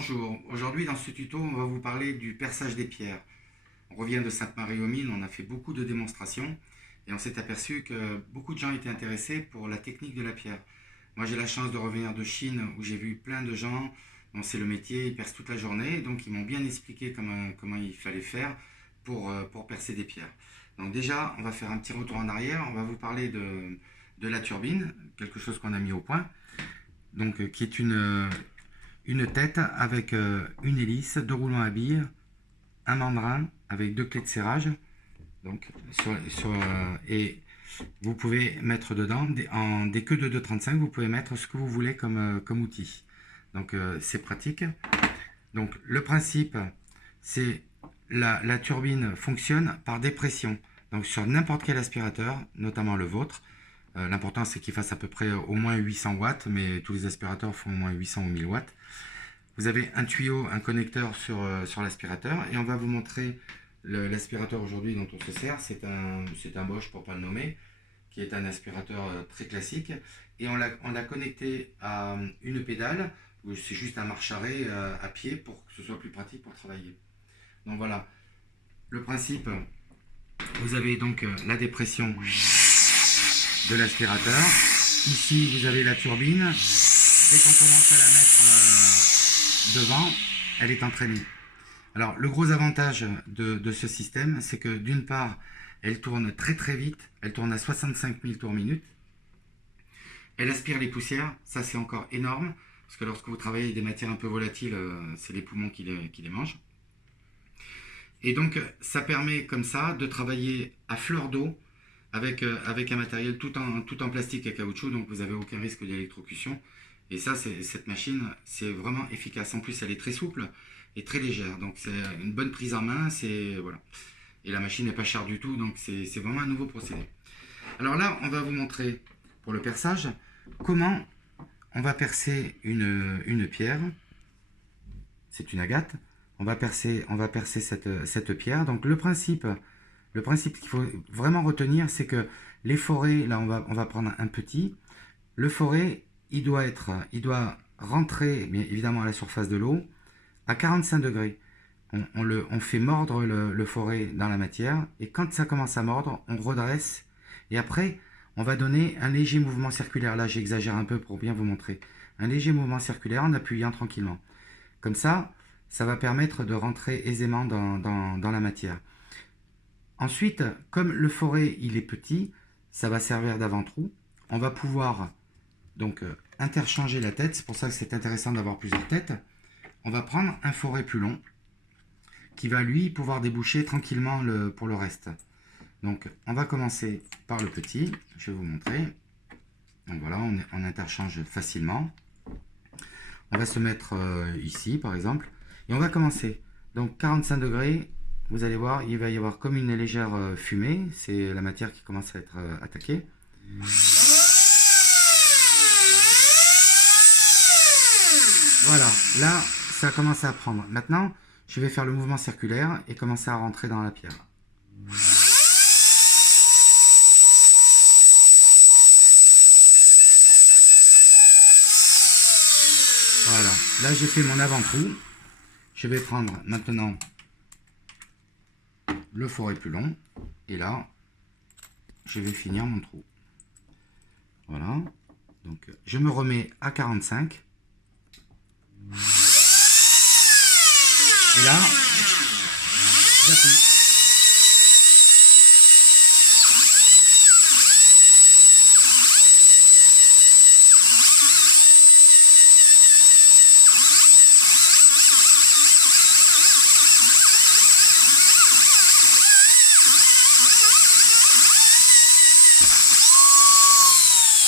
Bonjour, aujourd'hui dans ce tuto on va vous parler du perçage des pierres. On revient de Sainte-Marie-aux-Mines, on a fait beaucoup de démonstrations et on s'est aperçu que beaucoup de gens étaient intéressés pour la technique de la pierre. Moi j'ai la chance de revenir de Chine où j'ai vu plein de gens dont c'est le métier, ils percent toute la journée, donc ils m'ont bien expliqué comment il fallait faire pour percer des pierres. Donc déjà on va faire un petit retour en arrière, on va vous parler de la turbine, quelque chose qu'on a mis au point, donc qui est une tête avec une hélice, deux roulants à billes, un mandrin avec deux clés de serrage. Donc, et vous pouvez mettre dedans, en des queues de 2,35, vous pouvez mettre ce que vous voulez comme outil. Donc c'est pratique. Donc le principe, c'est la turbine fonctionne par dépression. Donc sur n'importe quel aspirateur, notamment le vôtre, l'important c'est qu'il fasse à peu près au moins 800 watts, mais tous les aspirateurs font au moins 800 ou 1000 watts. Vous avez un tuyau, un connecteur sur l'aspirateur et on va vous montrer l'aspirateur aujourd'hui dont on se sert. C'est un Bosch pour ne pas le nommer, qui est un aspirateur très classique et on l'a connecté à une pédale où c'est juste un marche-arrêt à pied pour que ce soit plus pratique pour travailler. Donc voilà, le principe, vous avez donc la dépression de l'aspirateur. Ici vous avez la turbine. Dès qu'on commence à la mettre devant, elle est entraînée. Alors le gros avantage de ce système, c'est que d'une part, elle tourne très très vite, elle tourne à 65 000 tours minute. Elle aspire les poussières, ça c'est encore énorme, parce que lorsque vous travaillez avec des matières un peu volatiles, c'est les poumons qui les mangent. Et donc ça permet comme ça de travailler à fleur d'eau avec un matériel tout en plastique et caoutchouc, donc vous n'avez aucun risque d'électrocution. Et ça, cette machine, c'est vraiment efficace. En plus, elle est très souple et très légère. Donc, c'est une bonne prise en main. Voilà. Et la machine n'est pas chère du tout. Donc, c'est vraiment un nouveau procédé. Alors là, on va vous montrer, pour le perçage, comment on va percer une pierre. C'est une agate. On va percer cette pierre. Donc, le principe qu'il faut vraiment retenir, c'est que les forets, là, on va prendre un petit. Le foret, il doit rentrer, bien évidemment, à la surface de l'eau, à 45 degrés. On fait mordre le foret dans la matière, et quand ça commence à mordre, on redresse, et après, on va donner un léger mouvement circulaire. Là, j'exagère un peu pour bien vous montrer. Un léger mouvement circulaire en appuyant tranquillement. Comme ça va permettre de rentrer aisément dans la matière. Ensuite, comme le foret, il est petit, ça va servir d'avant-trou. On va pouvoir donc interchanger la tête, c'est pour ça que c'est intéressant d'avoir plusieurs têtes. On va prendre un foret plus long qui va lui pouvoir déboucher tranquillement pour le reste. Donc on va commencer par le petit, je vais vous montrer. Donc voilà, on interchange facilement. On va se mettre ici par exemple et on va commencer. Donc 45 degrés, vous allez voir, il va y avoir comme une légère fumée, c'est la matière qui commence à être attaquée. Voilà, là, ça commence à prendre. Maintenant, je vais faire le mouvement circulaire et commencer à rentrer dans la pierre. Voilà, là j'ai fait mon avant-trou. Je vais prendre maintenant le foret plus long. Et là, je vais finir mon trou. Voilà, donc je me remets à 45. Et là, j'appuie.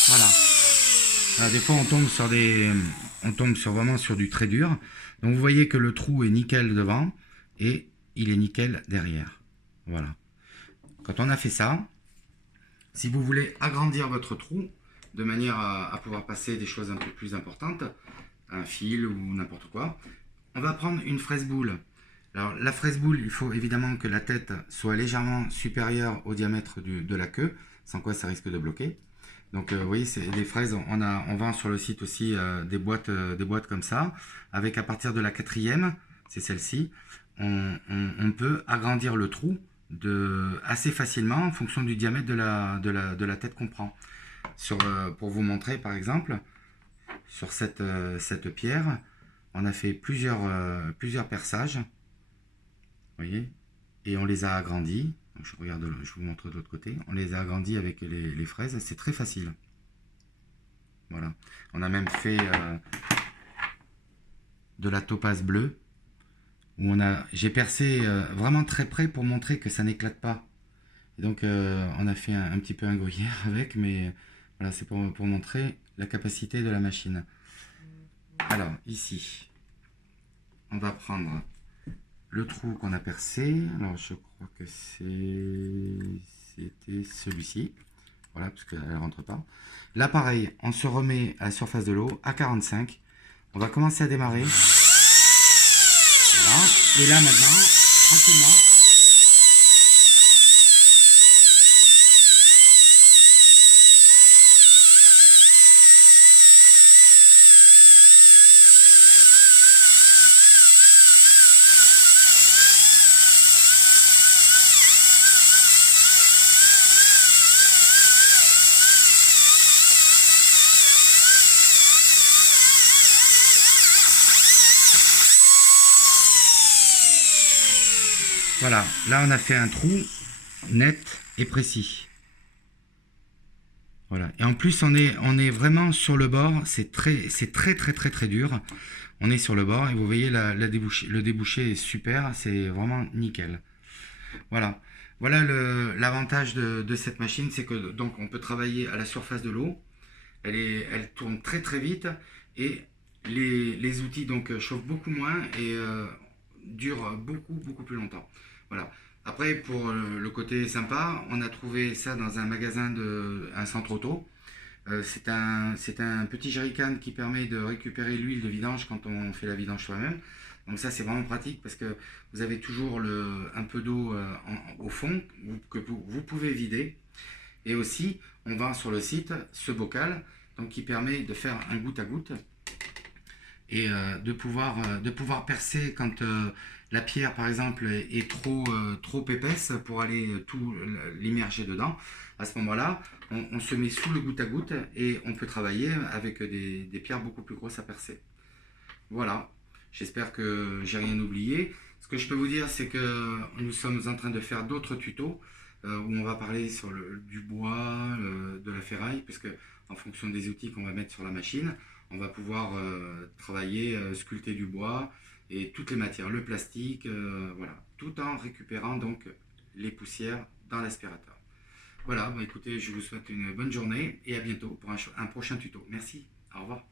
Voilà. Alors, des fois, on tombe vraiment sur du très dur. Donc, vous voyez que le trou est nickel devant et il est nickel derrière. Voilà. Quand on a fait ça, si vous voulez agrandir votre trou de manière à pouvoir passer des choses un peu plus importantes, un fil ou n'importe quoi, on va prendre une fraise boule. Alors, la fraise boule, il faut évidemment que la tête soit légèrement supérieure au diamètre de la queue, sans quoi ça risque de bloquer. Donc vous voyez, c'est des fraises, on vend sur le site aussi des boîtes comme ça, avec à partir de la quatrième, c'est celle-ci, on peut agrandir le trou assez facilement en fonction du diamètre de la tête qu'on prend. Pour vous montrer par exemple, sur cette pierre, on a fait plusieurs perçages, vous voyez, et on les a agrandis. Donc je vous montre de l'autre côté. On les a agrandis avec les fraises, c'est très facile. Voilà. On a même fait de la topaze bleue, où j'ai percé vraiment très près pour montrer que ça n'éclate pas. Et donc on a fait un petit peu un gruyère avec, mais voilà, c'est pour montrer la capacité de la machine. Alors ici, on va prendre le trou qu'on a percé. Alors je crois que c'était celui-ci. Voilà, parce qu'elle ne rentre pas. Là pareil, on se remet à la surface de l'eau à 45. On va commencer à démarrer. Voilà. Et là maintenant, tranquillement, voilà, là on a fait un trou net et précis. Voilà. Et en plus on est vraiment sur le bord, c'est très dur. On est sur le bord et vous voyez le débouché est super, c'est vraiment nickel. Voilà. Voilà l'avantage de cette machine, c'est que donc on peut travailler à la surface de l'eau. Elle tourne très vite et les outils donc chauffent beaucoup moins et durent beaucoup plus longtemps. Voilà. Après, pour le côté sympa, on a trouvé ça dans un magasin un centre auto. C'est un petit jerrycan qui permet de récupérer l'huile de vidange quand on fait la vidange soi-même. Donc ça, c'est vraiment pratique parce que vous avez toujours un peu d'eau au fond que vous pouvez vider. Et aussi, on vend sur le site ce bocal donc, qui permet de faire un goutte à goutte et de pouvoir percer quand la pierre, par exemple, est trop épaisse pour aller tout l'immerger dedans. À ce moment-là, on se met sous le goutte à goutte et on peut travailler avec des pierres beaucoup plus grosses à percer. Voilà, j'espère que j'ai rien oublié. Ce que je peux vous dire, c'est que nous sommes en train de faire d'autres tutos où on va parler du bois, de la ferraille, puisque en fonction des outils qu'on va mettre sur la machine, on va pouvoir travailler, sculpter du bois et toutes les matières, le plastique, voilà, tout en récupérant donc les poussières dans l'aspirateur. Voilà, bah écoutez, je vous souhaite une bonne journée et à bientôt pour un prochain tuto. Merci, au revoir.